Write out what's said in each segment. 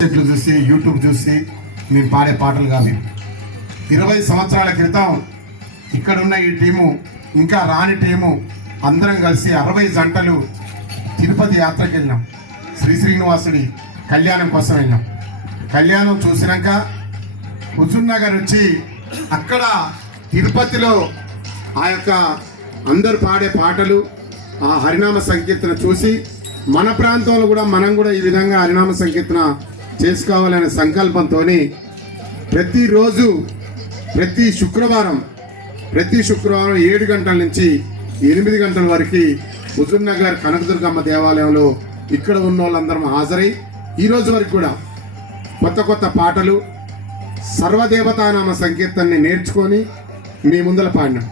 చెట్లు చూసి యూట్యూబ్ చూసి మేము పాడే పాటలు కాదు ఇరవై సంవత్సరాల క్రితం ఇక్కడున్న ఈ టీము ఇంకా రాని టీము అందరం కలిసి అరవై జంటలు తిరుపతి యాత్రకి వెళ్ళినాం. శ్రీ శ్రీనివాసుడి కళ్యాణం కోసం వెళ్ళినాం. కళ్యాణం చూసినాక హుజూర్ నగర్ వచ్చి అక్కడ తిరుపతిలో ఆ యొక్క అందరు పాడే పాటలు ఆ హరినామ సంకీర్తన చూసి మన ప్రాంతంలో కూడా మనం కూడా ఈ విధంగా హరినామ సంకీర్తన చేసుకోవాలనే సంకల్పంతో ప్రతిరోజు ప్రతి శుక్రవారం ప్రతి శుక్రవారం ఏడు గంటల నుంచి ఎనిమిది గంటల వరకు హుజుర్నగర్ కనకదుర్గమ్మ దేవాలయంలో ఇక్కడ ఉన్న వాళ్ళందరం హాజరై ఈరోజు వరకు కూడా కొత్త కొత్త పాటలు సర్వదేవతానామ సంకీర్తనని నేర్చుకొని మీ ముందర పాడినాం.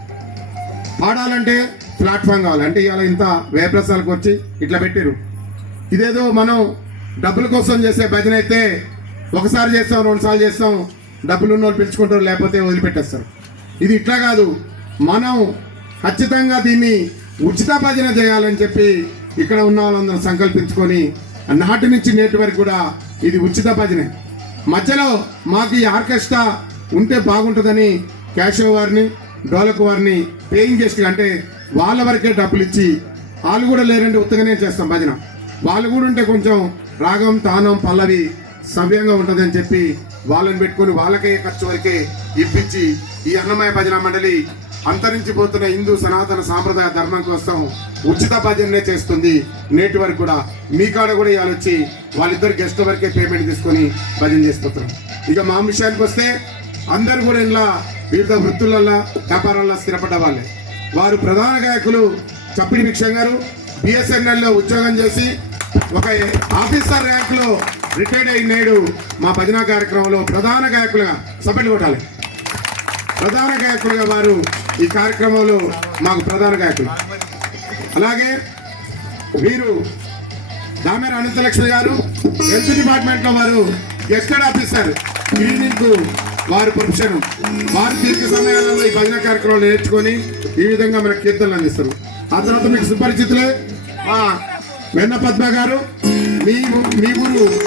పాడాలంటే ప్లాట్ఫామ్ కావాలి. అంటే ఇవాళ ఇంత వేప్రసాలకు వచ్చి ఇట్లా పెట్టారు ఇదేదో మనం డబ్బుల కోసం చేసే భజన అయితే ఒకసారి చేస్తాం రెండు సార్లు చేస్తాం డబ్బులు ఉన్న వాళ్ళు పిలుచుకుంటారు లేకపోతే వదిలిపెట్టేస్తారు. ఇది ఇట్లా కాదు. మనం ఖచ్చితంగా దీన్ని ఉచిత భజన చేయాలని చెప్పి ఇక్కడ ఉన్న వాళ్ళందరూ సంకల్పించుకొని నాటి నుంచి నేటి వరకు కూడా ఇది ఉచిత భజనే. మధ్యలో మాకు ఈ ఆర్కెస్ట్రా ఉంటే బాగుంటుందని క్యాషో వారిని డోలకు వారిని పేయింగ్ గెస్ట్ అంటే వాళ్ళ వరకే డబ్బులు ఇచ్చి వాళ్ళు కూడా లేరంటే ఉత్తగానే చేస్తాం భజన. వాళ్ళు కూడా ఉంటే కొంచెం రాగం తానం పల్లవి సవ్యంగా ఉంటుందని చెప్పి వాళ్ళని పెట్టుకొని వాళ్ళకే ఖర్చు వరకే ఇప్పించి ఈ అన్నమయ భజన మండలి అంతరించిపోతున్న హిందూ సనాతన సాంప్రదాయ ధర్మం కోసం ఉచిత భజననే చేస్తుంది. నేటి వరకు కూడా మీ కాడ కూడా ఇవాళ వచ్చి వాళ్ళిద్దరు గెస్ట్ వరకే పేమెంట్ తీసుకొని భజన చేసుకుంటారు ఇక మా విషయానికి వస్తే అందరు కూడా ఇలా వివిధ వృత్తులలో వ్యాపారాల్లో స్థిరపడ్డ వాళ్ళే. వారు ప్రధాన గాయకులు చప్పిడి భిక్షం గారు బిఎస్ఎన్ఎల్లో ఉద్యోగం చేసి ఒక ఆఫీసర్ ర్యాంకులో రిటైర్డ్ అయిన నేడు మా భజన కార్యక్రమంలో ప్రధాన గాయకులుగా సభ్యులు కొట్టాలి. ప్రధాన గాయకులుగా వారు ఈ కార్యక్రమంలో మాకు ప్రధాన గాయకులు. అలాగే వీరు దామేర అనంతలక్ష్మి గారు హెల్త్ డిపార్ట్మెంట్లో వారు గెస్టెడ్ ఆఫీసర్. క్లీనింగ్ వారి వారు ప్రొఫెషన్. వారు దీర్ఘ సమయాలలో ఈ భజన కార్యక్రమాలు నేర్చుకొని ఈ విధంగా మనకు కీర్తనలు అందిస్తారు. ఆ తర్వాత మీకు సుపరిచితులే. వెన్న పద్మ గారు మీ మీ ఊరు